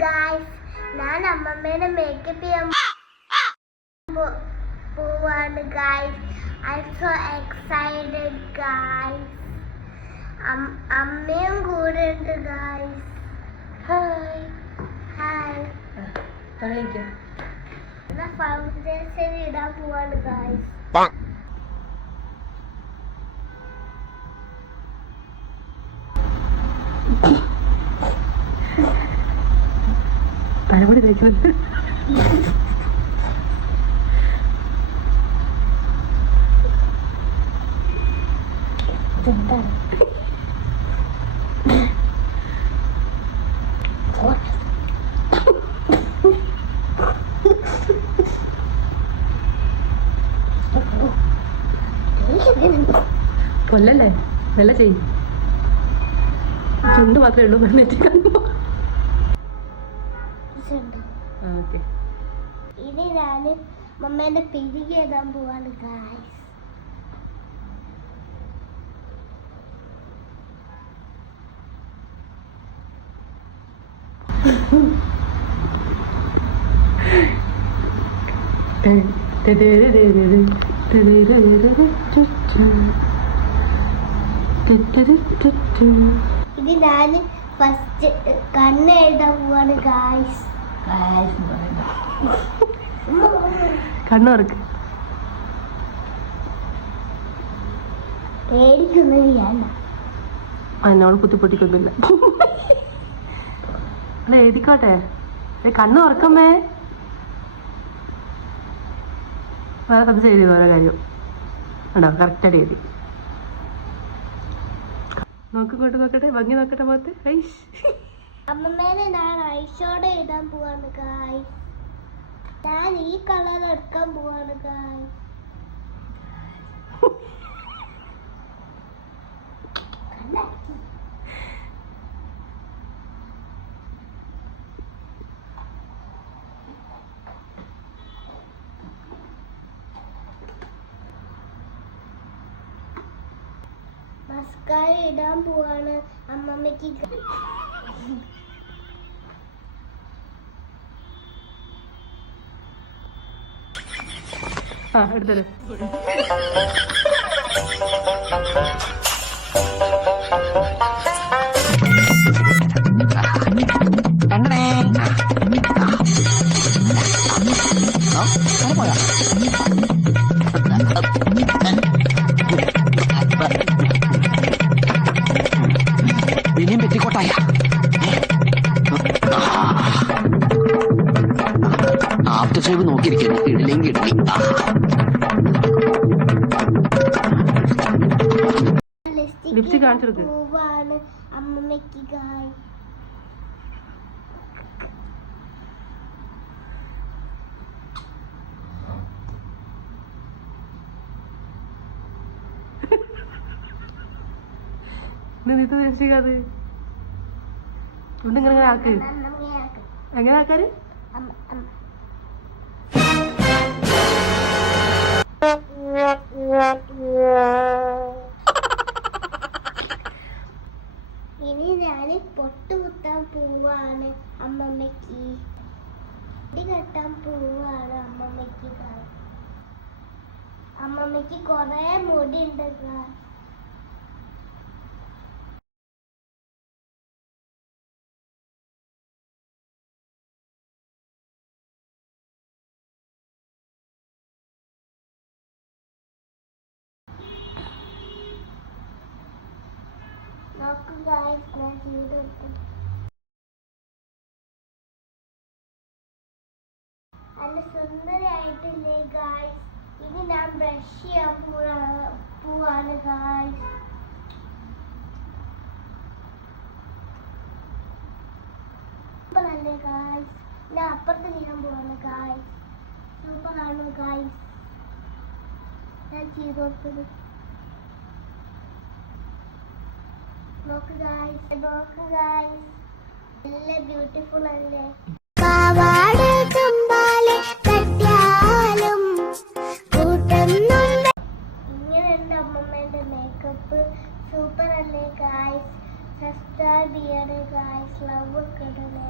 Guys ഞാൻ അമ്മമ്മേനെ makeup ചെയ്യാൻ പോവാണ് guys I so excited guys അമ്മയും കൂടെ ഉണ്ട് ഗായ്സ് ഹായ് ഹായ് ഫൗണ്ടേഷൻ ഇടാൻ പോവാണ് ഗായ്സ് തലമുടി തേച്ചു കൊല്ലല്ലേ? നല്ല ചെയ്യും. ചുണ്ട് മാത്രമേ ഉള്ളൂ പറഞ്ഞിട്ട്. കണ്ടു ഓക്കെ. ഇനി ഞാൻ മമ്മേന്റെ പിരികെ ഇടാൻ പോവാണ് ഗായ്സ് ഇത് ഞാൻ ഫസ്റ്റ് കണ്ണ് എഴുതാൻ പോവാണ് ഗായ്സ് കണ്ണുറക്ക്. എന്നോട് കുത്തിപ്പൊട്ടിക്കൊന്നുമില്ല. അല്ല എഴുതിക്കോട്ടെ. കണ്ണു ഉറക്കമ്മേ വേറെ കഥ ചെയ്തു വേറെ കാര്യം. ഉണ്ടോ കറക്റ്റായിട്ട് എഴുതി. നോക്കിക്കോട്ട് നോക്കട്ടെ ഭംഗി നോക്കട്ടെ പോകത്തെ ഐഷ്. അമ്മമ്മേനെ ഞാൻ ഐഷോടെ എഴുതാൻ പോവാണ് കായ് ഞാൻ ഈ കളർ എടുക്കാൻ പോവാണ് കായ് മസ്കാര ഇടാൻ പോവാണ് അമ്മമ്മയ്ക്ക്. ഗ- ആ എടുത്തല്ലോ പിന്നെയും ഷേവ് നോക്കിയിരിക്കുന്നു. ഇടലെങ്കിൽ ഇടലി ലിപ്സ്റ്റിക് അമ്മമ്മയ്ക്ക് ഗായ് ഇങ്ങനെ ആക്ക്. എങ്ങനെ ആക്കാര് ഇനി ഞാൻ പൊട്ടുകുത്താൻ പോവാണ് അമ്മമ്മയ്ക്ക്. മുടി കെട്ടാൻ പോവാണ് അമ്മമ്മയ്ക്ക്. അമ്മമ്മയ്ക്ക് കൊറേ മുടി ഉണ്ട് നോക്കൂ ഗായ്സ് ഞാൻ ചെയ്ത് കൊടുക്കും. നല്ല സുന്ദരമായിട്ടില്ലേ ഗായ്സ് ഇനി ഞാൻ ബ്രഷ് ചെയ്യാൻ പോവാ- പോവാണ് ഗായ്സ് സൂപ്പറല്ലേ ഗായ്സ് ഞാൻ അപ്പുറത്ത് ചെയ്യാൻ പോവാണ് ഗായ്സ് സൂപ്പറാണ് ഗായ്സ് ഞാൻ ചെയ്ത് കൊടുത്തത്. നോക്ക് ഗായ്സ് നോക്ക് ഗായ്സ് നല്ല ബ്യൂട്ടിഫുൾ അല്ലേ? പാവാട തുമ്പാലെ തട്ടിയാലും കൂട്ടുന്നുണ്ട്. ഇങ്ങനെയുണ്ട് അമ്മമ്മേന്റെ മേക്കപ്പ് സൂപ്പർ അല്ലേ ഗായ്സ് സബ്സ്ക്രൈബ് ചെയ്യണേ ഗായ്സ് ലവ് ഒക്കെ ഇടണേ.